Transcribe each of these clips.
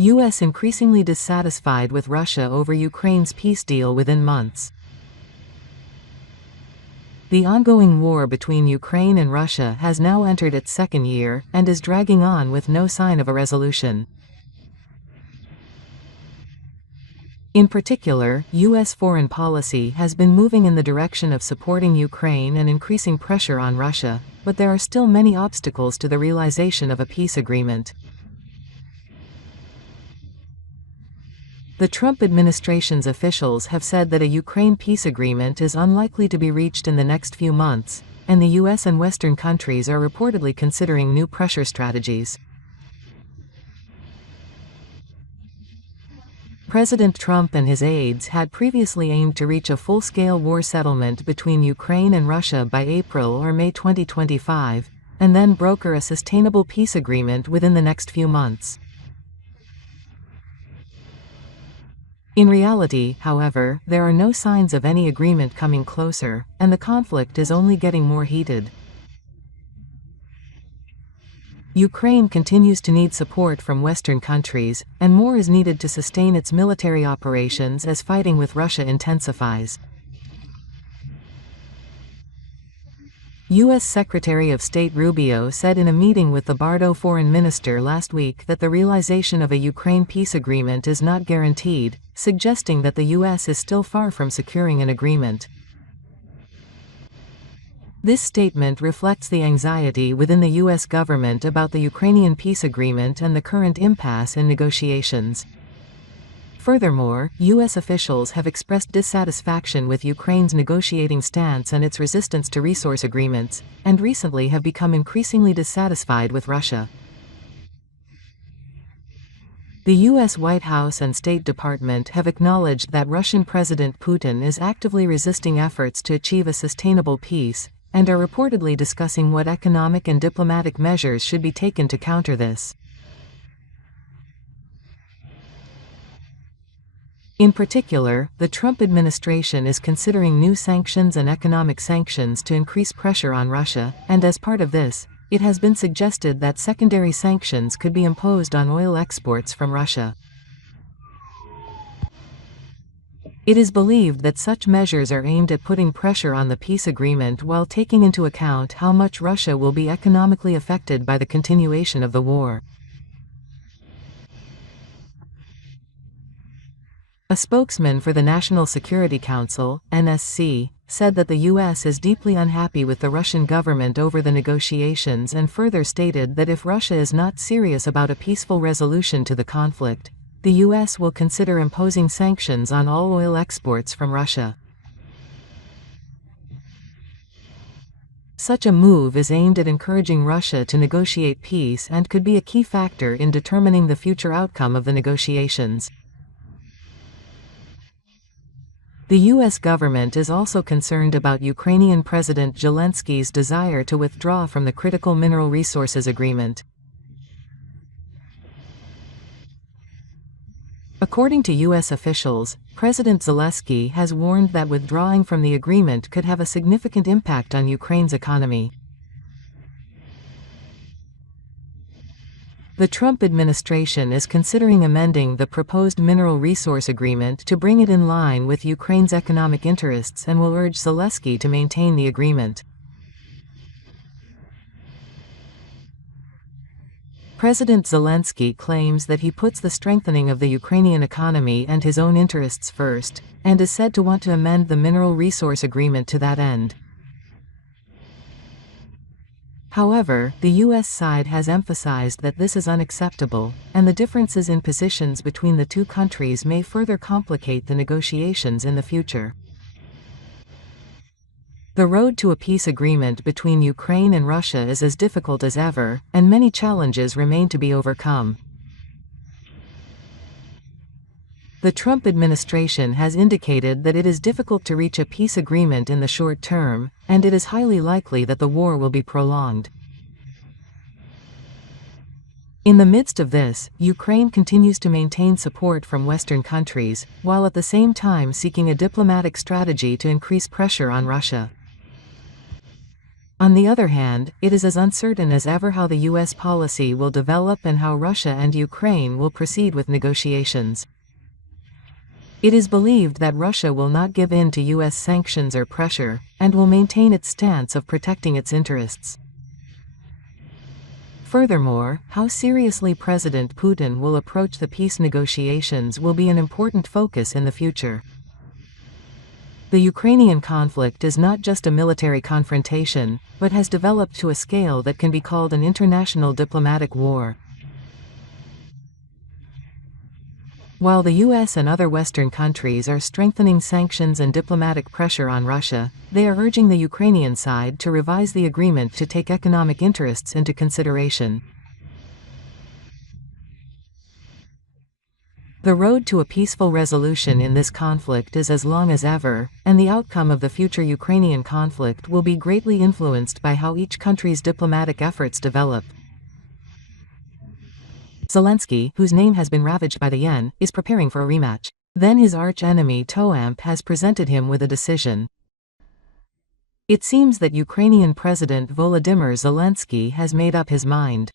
U.S. increasingly dissatisfied with Russia over Ukraine's peace deal within months. The ongoing war between Ukraine and Russia has now entered its second year, and is dragging on with no sign of a resolution. In particular, U.S. foreign policy has been moving in the direction of supporting Ukraine and increasing pressure on Russia, but there are still many obstacles to the realization of a peace agreement. The Trump administration's officials have said that a Ukraine peace agreement is unlikely to be reached in the next few months, and the U.S. and Western countries are reportedly considering new pressure strategies. President Trump and his aides had previously aimed to reach a full-scale war settlement between Ukraine and Russia by April or May 2025, and then broker a sustainable peace agreement within the next few months. In reality, however, there are no signs of any agreement coming closer, and the conflict is only getting more heated. Ukraine continues to need support from Western countries, and more is needed to sustain its military operations as fighting with Russia intensifies. U.S. Secretary of State Rubio said in a meeting with the Bardo foreign minister last week that the realization of a Ukraine peace agreement is not guaranteed, suggesting that the U.S. is still far from securing an agreement. This statement reflects the anxiety within the U.S. government about the Ukrainian peace agreement and the current impasse in negotiations. Furthermore, U.S. officials have expressed dissatisfaction with Ukraine's negotiating stance and its resistance to resource agreements, and recently have become increasingly dissatisfied with Russia. The U.S. White House and State Department have acknowledged that Russian President Putin is actively resisting efforts to achieve a sustainable peace, and are reportedly discussing what economic and diplomatic measures should be taken to counter this. In particular, the Trump administration is considering new sanctions and economic sanctions to increase pressure on Russia, and as part of this, it has been suggested that secondary sanctions could be imposed on oil exports from Russia. It is believed that such measures are aimed at putting pressure on the peace agreement while taking into account how much Russia will be economically affected by the continuation of the war. A spokesman for the National Security Council, NSC, said that the U.S. is deeply unhappy with the Russian government over the negotiations and further stated that if Russia is not serious about a peaceful resolution to the conflict, the U.S. will consider imposing sanctions on all oil exports from Russia. Such a move is aimed at encouraging Russia to negotiate peace and could be a key factor in determining the future outcome of the negotiations. The U.S. government is also concerned about Ukrainian President Zelensky's desire to withdraw from the Critical Mineral Resources Agreement. According to U.S. officials, President Zelensky has warned that withdrawing from the agreement could have a significant impact on Ukraine's economy. The Trump administration is considering amending the proposed mineral resource agreement to bring it in line with Ukraine's economic interests and will urge Zelensky to maintain the agreement. President Zelensky claims that he puts the strengthening of the Ukrainian economy and his own interests first, and is said to want to amend the mineral resource agreement to that end. However, the U.S. side has emphasized that this is unacceptable, and the differences in positions between the two countries may further complicate the negotiations in the future. The road to a peace agreement between Ukraine and Russia is as difficult as ever, and many challenges remain to be overcome. The Trump administration has indicated that it is difficult to reach a peace agreement in the short term, and it is highly likely that the war will be prolonged. In the midst of this, Ukraine continues to maintain support from Western countries, while at the same time seeking a diplomatic strategy to increase pressure on Russia. On the other hand, it is as uncertain as ever how the U.S. policy will develop and how Russia and Ukraine will proceed with negotiations. It is believed that Russia will not give in to U.S. sanctions or pressure, and will maintain its stance of protecting its interests. Furthermore, how seriously President Putin will approach the peace negotiations will be an important focus in the future. The Ukrainian conflict is not just a military confrontation, but has developed to a scale that can be called an international diplomatic war. While the US and other Western countries are strengthening sanctions and diplomatic pressure on Russia, they are urging the Ukrainian side to revise the agreement to take economic interests into consideration. The road to a peaceful resolution in this conflict is as long as ever, and the outcome of the future Ukrainian conflict will be greatly influenced by how each country's diplomatic efforts develop. Zelensky, whose name has been ravaged by the yen, is preparing for a rematch. Then his arch-enemy Toamp has presented him with a decision. It seems that Ukrainian President Volodymyr Zelensky has made up his mind.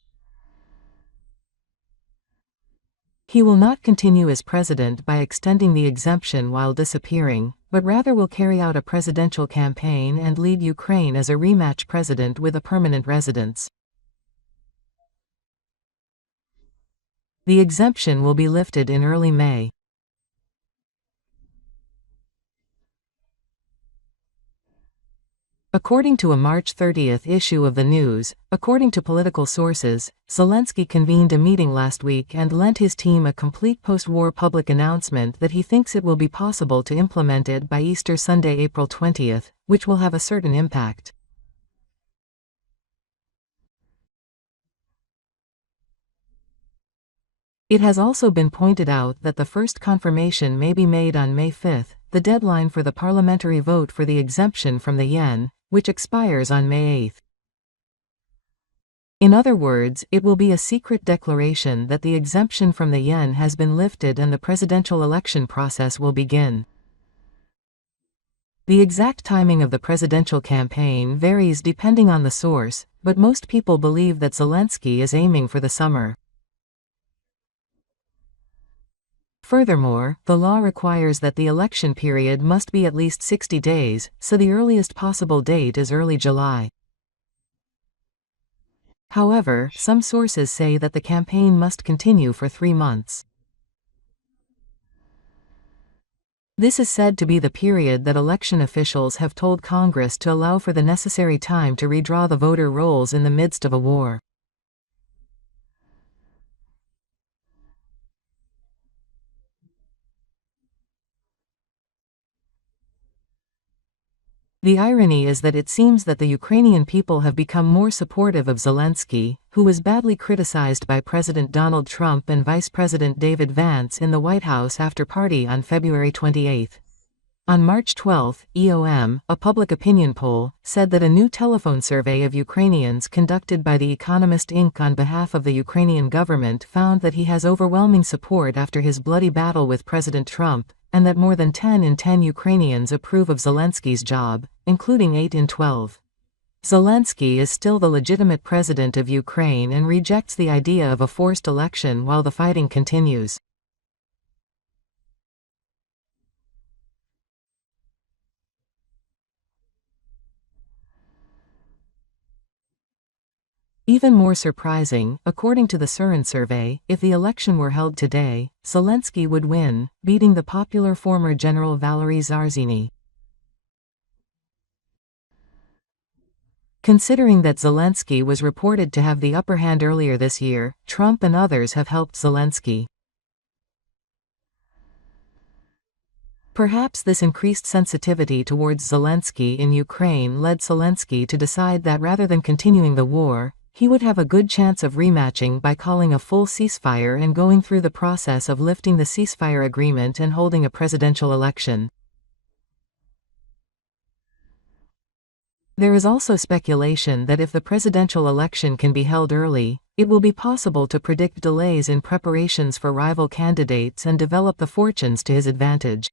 He will not continue as president by extending the exemption while disappearing, but rather will carry out a presidential campaign and lead Ukraine as a rematch president with a permanent residence. The exemption will be lifted in early May. According to a March 30th issue of the news, according to political sources, Zelensky convened a meeting last week and lent his team a complete post-war public announcement that he thinks it will be possible to implement it by Easter Sunday, April 20th, which will have a certain impact. It has also been pointed out that the first confirmation may be made on May 5th, the deadline for the parliamentary vote for the exemption from the yen, which expires on May 8th. In other words, it will be a secret declaration that the exemption from the yen has been lifted and the presidential election process will begin. The exact timing of the presidential campaign varies depending on the source, but most people believe that Zelensky is aiming for the summer. Furthermore, the law requires that the election period must be at least 60 days, so the earliest possible date is early July. However, some sources say that the campaign must continue for 3 months. This is said to be the period that election officials have told Congress to allow for the necessary time to redraw the voter rolls in the midst of a war. The irony is that it seems that the Ukrainian people have become more supportive of Zelensky, who was badly criticized by President Donald Trump and Vice President David Vance in the White House after party on February 28. On March 12, EOM, a public opinion poll, said that a new telephone survey of Ukrainians conducted by The Economist Inc. on behalf of the Ukrainian government found that he has overwhelming support after his bloody battle with President Trump, and that more than 10 in 10 Ukrainians approve of Zelensky's job, including 8 in 12. Zelensky is still the legitimate president of Ukraine and rejects the idea of a forced election while the fighting continues. Even more surprising, according to the Surin survey, if the election were held today, Zelensky would win, beating the popular former General Valery Zarzhiny. Considering that Zelensky was reported to have the upper hand earlier this year, Trump and others have helped Zelensky. Perhaps this increased sensitivity towards Zelensky in Ukraine led Zelensky to decide that rather than continuing the war, he would have a good chance of rematching by calling a full ceasefire and going through the process of lifting the ceasefire agreement and holding a presidential election. There is also speculation that if the presidential election can be held early, it will be possible to predict delays in preparations for rival candidates and develop the fortunes to his advantage.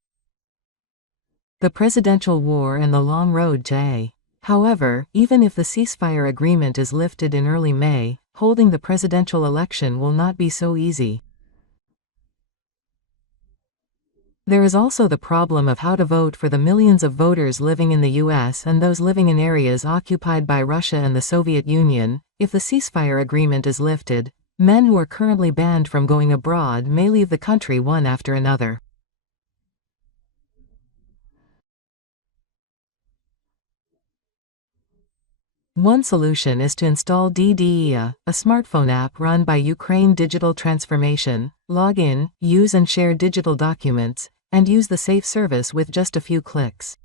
The presidential war and the long road to a However, even if the ceasefire agreement is lifted in early May, holding the presidential election will not be so easy. There is also the problem of how to vote for the millions of voters living in the US and those living in areas occupied by Russia and the Soviet Union. If the ceasefire agreement is lifted, men who are currently banned from going abroad may leave the country one after another. One solution is to install DDEA, a smartphone app run by Ukraine Digital Transformation, log in, use and share digital documents, and use the safe service with just a few clicks.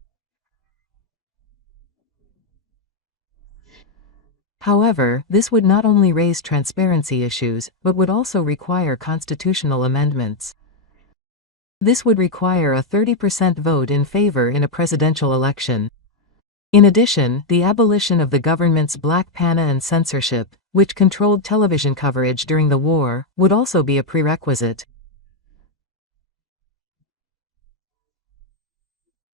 However, this would not only raise transparency issues, but would also require constitutional amendments. This would require a 30% vote in favor in a presidential election. In addition, the abolition of the government's Black PANA and censorship, which controlled television coverage during the war, would also be a prerequisite.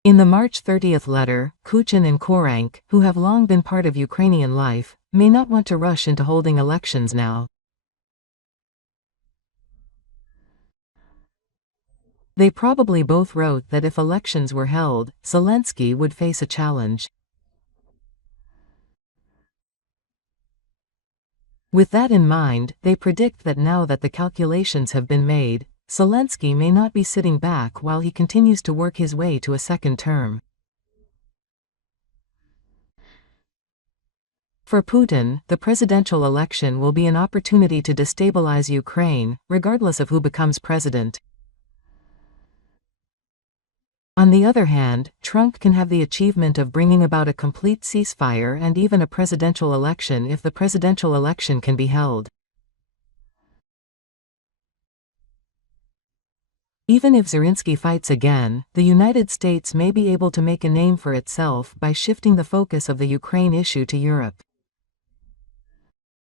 In the March 30th letter, Kuchin and Korank, who have long been part of Ukrainian life, may not want to rush into holding elections now. They probably both wrote that if elections were held, Zelensky would face a challenge. With that in mind, they predict that now that the calculations have been made, Zelensky may not be sitting back while he continues to work his way to a second term. For Putin, the presidential election will be an opportunity to destabilize Ukraine, regardless of who becomes president. On the other hand, Trump can have the achievement of bringing about a complete ceasefire and even a presidential election if the presidential election can be held. Even if Zelensky fights again, the United States may be able to make a name for itself by shifting the focus of the Ukraine issue to Europe.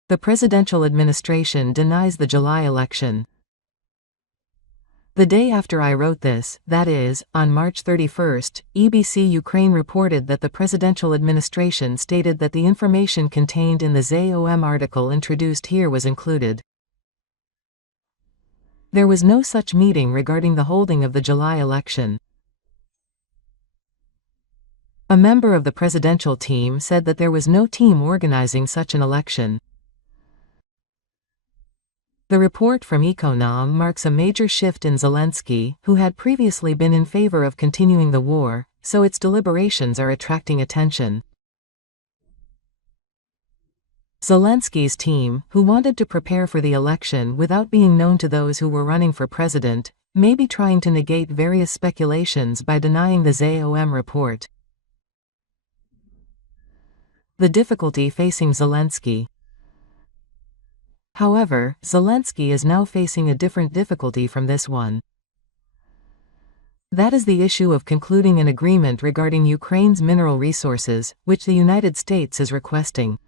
The presidential administration denies the July election. The day after I wrote this, that is, on March 31st, EBC Ukraine reported that the presidential administration stated that the information contained in the ZOM article introduced here was included. There was no such meeting regarding the holding of the July election. A member of the presidential team said that there was no team organizing such an election. The report from Econom marks a major shift in Zelensky, who had previously been in favor of continuing the war, so its deliberations are attracting attention. Zelensky's team, who wanted to prepare for the election without being known to those who were running for president, may be trying to negate various speculations by denying the ZOM report. The difficulty facing Zelensky. However, Zelensky is now facing a different difficulty from this one. That is the issue of concluding an agreement regarding Ukraine's mineral resources, which the United States is requesting.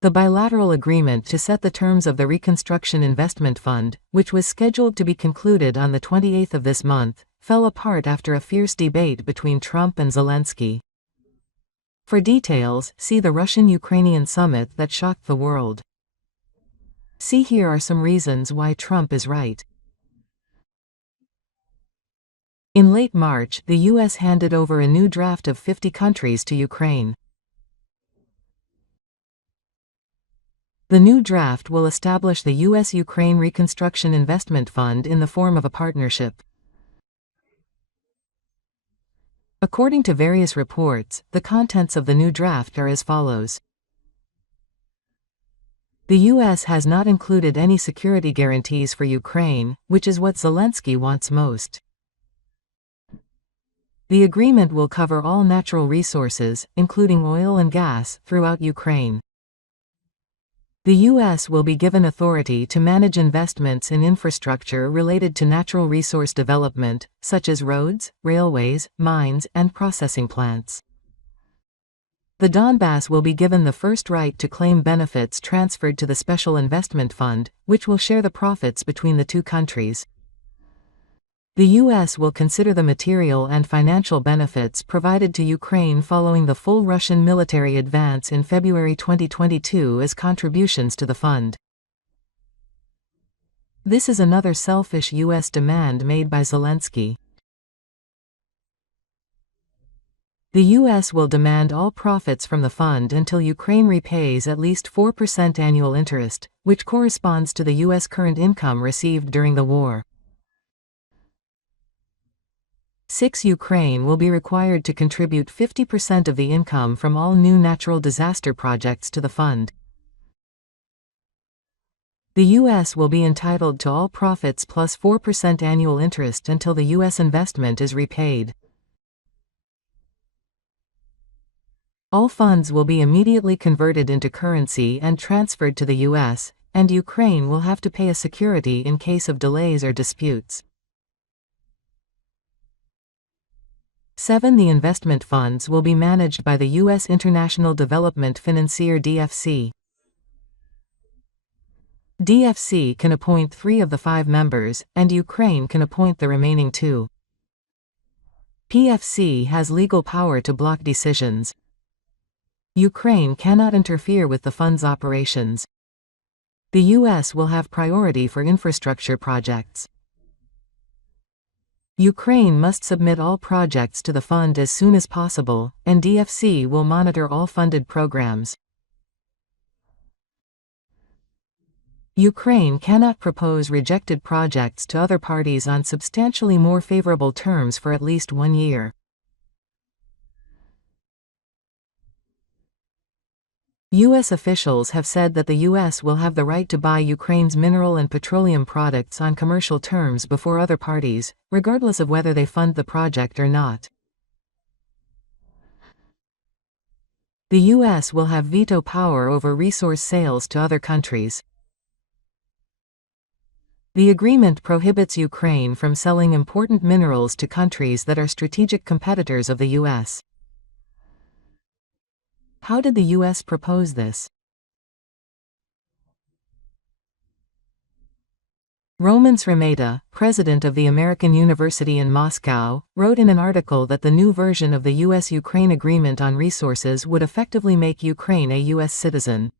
The bilateral agreement to set the terms of the Reconstruction Investment Fund, which was scheduled to be concluded on the 28th of this month, fell apart after a fierce debate between Trump and Zelensky. For details, see the Russian-Ukrainian summit that shocked the world. See here are some reasons why Trump is right. In late March, the U.S. handed over a new draft of 50 countries to Ukraine. The new draft will establish the U.S.-Ukraine Reconstruction Investment Fund in the form of a partnership. According to various reports, the contents of the new draft are as follows. The U.S. has not included any security guarantees for Ukraine, which is what Zelensky wants most. The agreement will cover all natural resources, including oil and gas, throughout Ukraine. The U.S. will be given authority to manage investments in infrastructure related to natural resource development, such as roads, railways, mines, and processing plants. The Donbass will be given the first right to claim benefits transferred to the Special Investment Fund, which will share the profits between the two countries. The U.S. will consider the material and financial benefits provided to Ukraine following the full Russian military advance in February 2022 as contributions to the fund. This is another selfish U.S. demand made by Zelensky. The U.S. will demand all profits from the fund until Ukraine repays at least 4% annual interest, which corresponds to the U.S. current income received during the war. 6. Ukraine will be required to contribute 50% of the income from all new natural disaster projects to the fund. The U.S. will be entitled to all profits plus 4% annual interest until the U.S. investment is repaid. All funds will be immediately converted into currency and transferred to the U.S., and Ukraine will have to pay a security in case of delays or disputes. 7. The investment funds will be managed by the U.S. International Development Financier DFC. DFC can appoint 3 of the 5 members, and Ukraine can appoint the remaining 2. PFC has legal power to block decisions. Ukraine cannot interfere with the fund's operations. The U.S. will have priority for infrastructure projects. Ukraine must submit all projects to the fund as soon as possible, and DFC will monitor all funded programs. Ukraine cannot propose rejected projects to other parties on substantially more favorable terms for at least 1 year. U.S. officials have said that the U.S. will have the right to buy Ukraine's mineral and petroleum products on commercial terms before other parties, regardless of whether they fund the project or not. The U.S. will have veto power over resource sales to other countries. The agreement prohibits Ukraine from selling important minerals to countries that are strategic competitors of the U.S. How did the U.S. propose this? Roman Sremeta, president of the American University in Moscow, wrote in an article that the new version of the U.S.-Ukraine Agreement on Resources would effectively make Ukraine a U.S. citizen.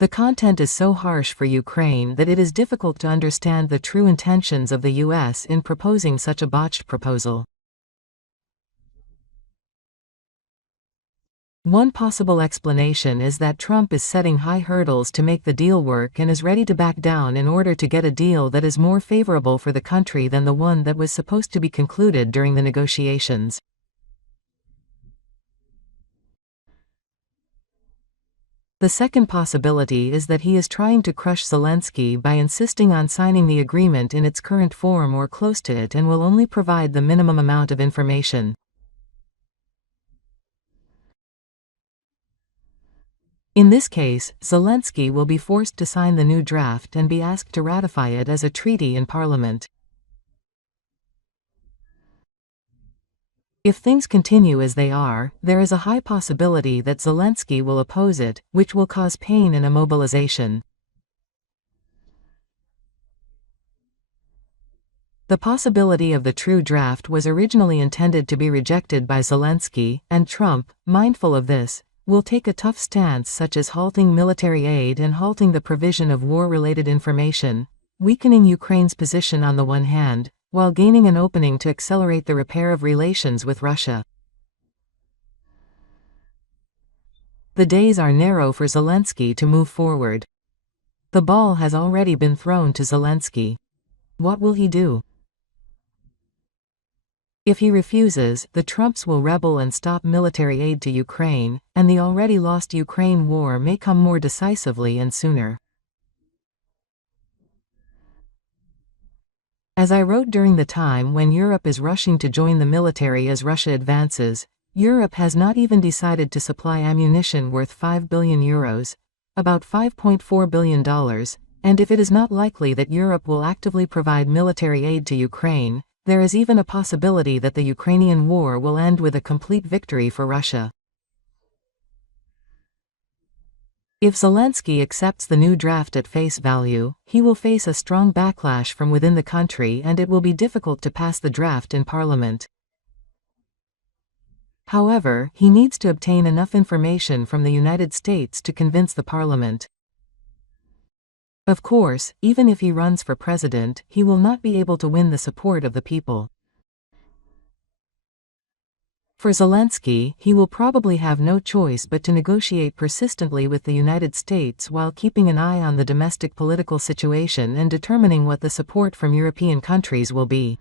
The content is so harsh for Ukraine that it is difficult to understand the true intentions of the U.S. in proposing such a botched proposal. One possible explanation is that Trump is setting high hurdles to make the deal work and is ready to back down in order to get a deal that is more favorable for the country than the one that was supposed to be concluded during the negotiations. The second possibility is that he is trying to crush Zelensky by insisting on signing the agreement in its current form or close to it and will only provide the minimum amount of information. In this case, Zelensky will be forced to sign the new draft and be asked to ratify it as a treaty in Parliament. If things continue as they are, there is a high possibility that Zelensky will oppose it, which will cause pain and immobilization. The possibility of the true draft was originally intended to be rejected by Zelensky, and Trump, mindful of this, will take a tough stance such as halting military aid and halting the provision of war-related information, weakening Ukraine's position on the one hand, while gaining an opening to accelerate the repair of relations with Russia. The days are narrow for Zelensky to move forward. The ball has already been thrown to Zelensky. What will he do? If he refuses, the Trumps will rebel and stop military aid to Ukraine, and the already lost Ukraine war may come more decisively and sooner. As I wrote during the time when Europe is rushing to join the military as Russia advances, Europe has not even decided to supply ammunition worth 5 billion euros, about $5.4 billion, and if it is not likely that Europe will actively provide military aid to Ukraine, there is even a possibility that the Ukrainian war will end with a complete victory for Russia. If Zelensky accepts the new draft at face value, he will face a strong backlash from within the country and it will be difficult to pass the draft in parliament. However, he needs to obtain enough information from the United States to convince the parliament. Of course, even if he runs for president, he will not be able to win the support of the people. For Zelensky, he will probably have no choice but to negotiate persistently with the United States while keeping an eye on the domestic political situation and determining what the support from European countries will be.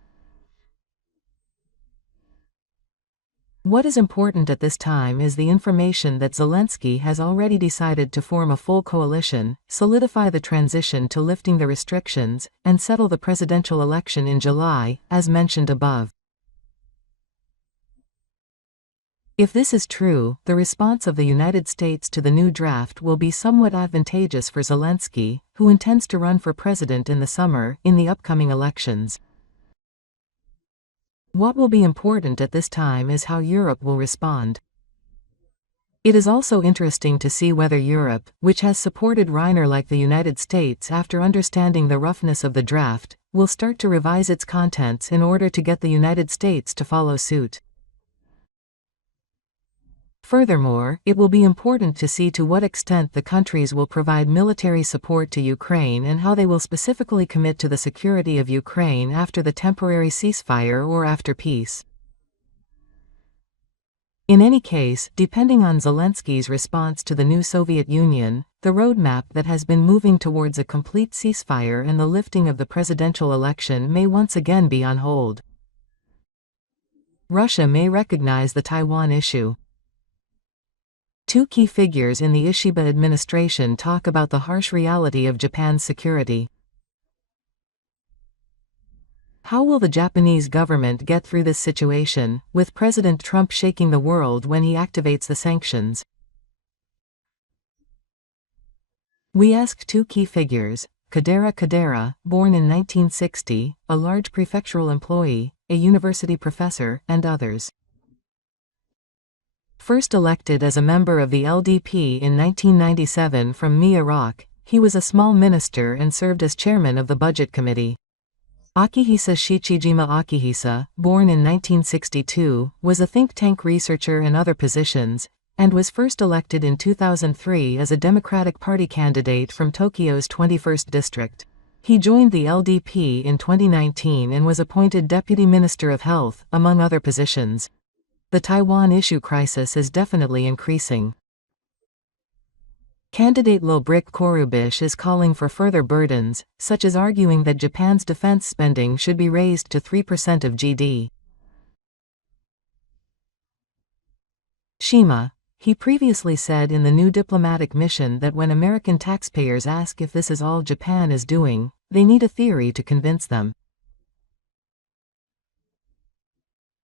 What is important at this time is the information that Zelensky has already decided to form a full coalition, solidify the transition to lifting the restrictions, and settle the presidential election in July, as mentioned above. If this is true, the response of the United States to the new draft will be somewhat advantageous for Zelensky, who intends to run for president in the summer, in the upcoming elections. What will be important at this time is how Europe will respond. It is also interesting to see whether Europe, which has supported Reiner like the United States after understanding the roughness of the draft, will start to revise its contents in order to get the United States to follow suit. Furthermore, it will be important to see to what extent the countries will provide military support to Ukraine and how they will specifically commit to the security of Ukraine after the temporary ceasefire or after peace. In any case, depending on Zelensky's response to the new Soviet Union, the roadmap that has been moving towards a complete ceasefire and the lifting of the presidential election may once again be on hold. Russia may recognize the Taiwan issue. Two key figures in the Ishiba administration talk about the harsh reality of Japan's security. How will the Japanese government get through this situation, with President Trump shaking the world when he activates the sanctions? We asked two key figures, Kadera, born in 1960, a large prefectural employee, a university professor, and others. First elected as a member of the LDP in 1997 from Iraq, he was a small minister and served as chairman of the Budget Committee. Akihisa Shichijima Akihisa, born in 1962, was a think tank researcher and other positions, and was first elected in 2003 as a Democratic Party candidate from Tokyo's 21st district. He joined the LDP in 2019 and was appointed Deputy Minister of Health, among other positions. The Taiwan issue crisis is definitely increasing. Candidate Lobrik Korubish is calling for further burdens, such as arguing that Japan's defense spending should be raised to 3% of GDP. Shima, he previously said in the new diplomatic mission that when American taxpayers ask if this is all Japan is doing, they need a theory to convince them.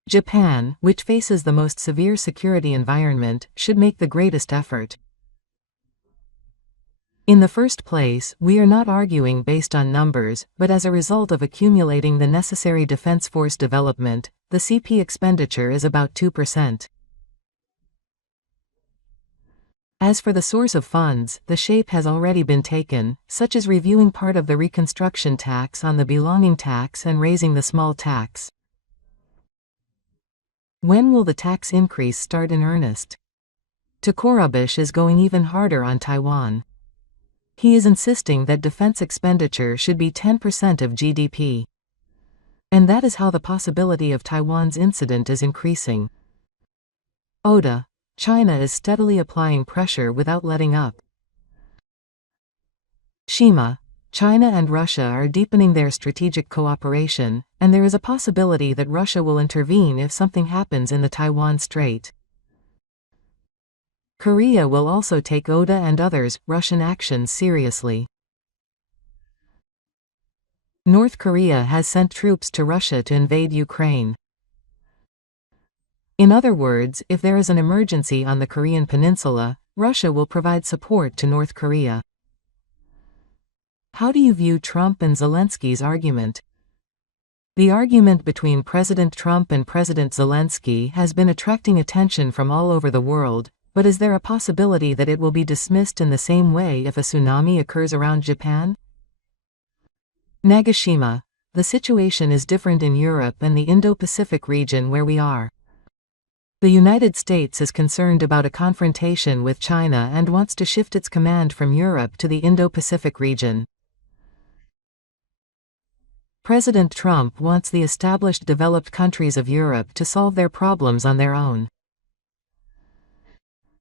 Japan, which faces the most severe security environment, should make the greatest effort. In the first place, we are not arguing based on numbers, but as a result of accumulating the necessary defense force development, the CP expenditure is about 2%. As for the source of funds, the shape has already been taken, such as reviewing part of the reconstruction tax on the belonging tax and raising the small tax. When will the tax increase start in earnest? Korubish is going even harder on Taiwan. He is insisting that defense expenditure should be 10% of GDP. And that is how the possibility of Taiwan's incident is increasing. Oda, China is steadily applying pressure without letting up. Shima, China and Russia are deepening their strategic cooperation, and there is a possibility that Russia will intervene if something happens in the Taiwan Strait. Korea will also take Oda and others' Russian actions seriously. North Korea has sent troops to Russia to invade Ukraine. In other words, if there is an emergency on the Korean peninsula, Russia will provide support to North Korea. How do you view Trump and Zelensky's argument? The argument between President Trump and President Zelensky has been attracting attention from all over the world, but is there a possibility that it will be dismissed in the same way if a tsunami occurs around Japan? Nagashima. The situation is different in Europe and the Indo-Pacific region where we are. The United States is concerned about a confrontation with China and wants to shift its command from Europe to the Indo-Pacific region. President Trump wants the established developed countries of Europe to solve their problems on their own.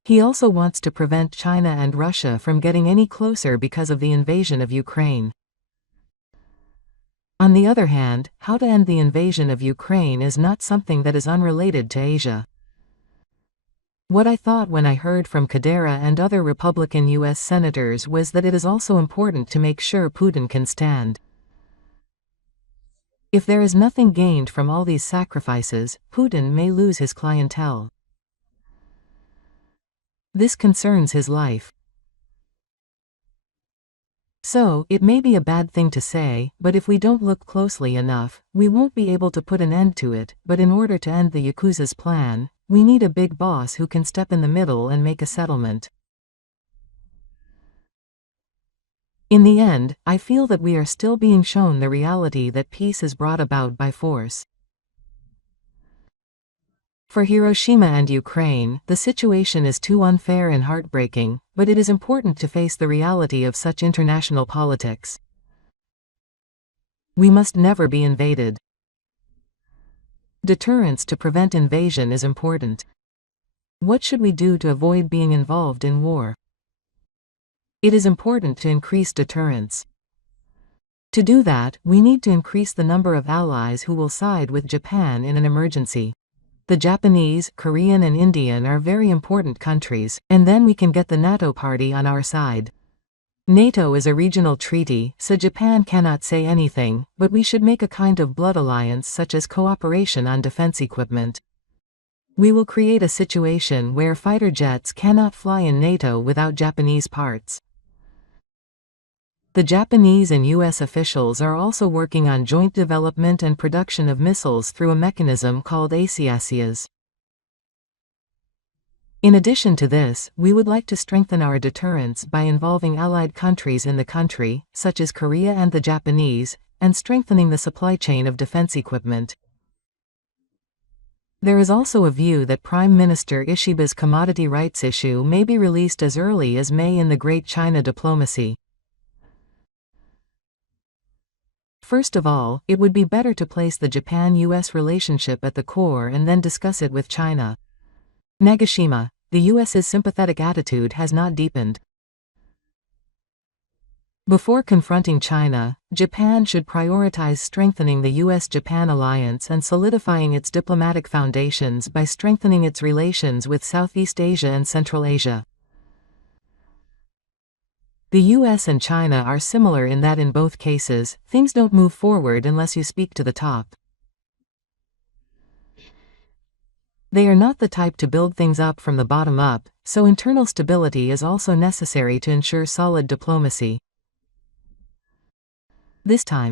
He also wants to prevent China and Russia from getting any closer because of the invasion of Ukraine. On the other hand, how to end the invasion of Ukraine is not something that is unrelated to Asia. What I thought when I heard from Kadera and other Republican U.S. senators was that it is also important to make sure Putin can stand. If there is nothing gained from all these sacrifices, Putin may lose his clientele. This concerns his life. So, it may be a bad thing to say, but if we don't look closely enough, we won't be able to put an end to it. But in order to end the Yakuza's plan, we need a big boss who can step in the middle and make a settlement. In the end, I feel that we are still being shown the reality that peace is brought about by force. For Hiroshima and Ukraine, the situation is too unfair and heartbreaking, but it is important to face the reality of such international politics. We must never be invaded. Deterrence to prevent invasion is important. What should we do to avoid being involved in war? It is important to increase deterrence. To do that, we need to increase the number of allies who will side with Japan in an emergency. The Japanese, Korean and Indian are very important countries, and then we can get the NATO party on our side. NATO is a regional treaty, so Japan cannot say anything, but we should make a kind of blood alliance such as cooperation on defense equipment. We will create a situation where fighter jets cannot fly in NATO without Japanese parts. The Japanese and U.S. officials are also working on joint development and production of missiles through a mechanism called ACACIAs. In addition to this, we would like to strengthen our deterrence by involving allied countries in the country, such as Korea and the Japanese, and strengthening the supply chain of defense equipment. There is also a view that Prime Minister Ishiba's commodity rights issue may be released as early as May in the Great China diplomacy. First of all, it would be better to place the Japan-US relationship at the core and then discuss it with China. Nagashima. The US's sympathetic attitude has not deepened. Before confronting China, Japan should prioritize strengthening the US-Japan alliance and solidifying its diplomatic foundations by strengthening its relations with Southeast Asia and Central Asia. The US and China are similar in that in both cases, things don't move forward unless you speak to the top. They are not the type to build things up from the bottom up, so internal stability is also necessary to ensure solid diplomacy. This time,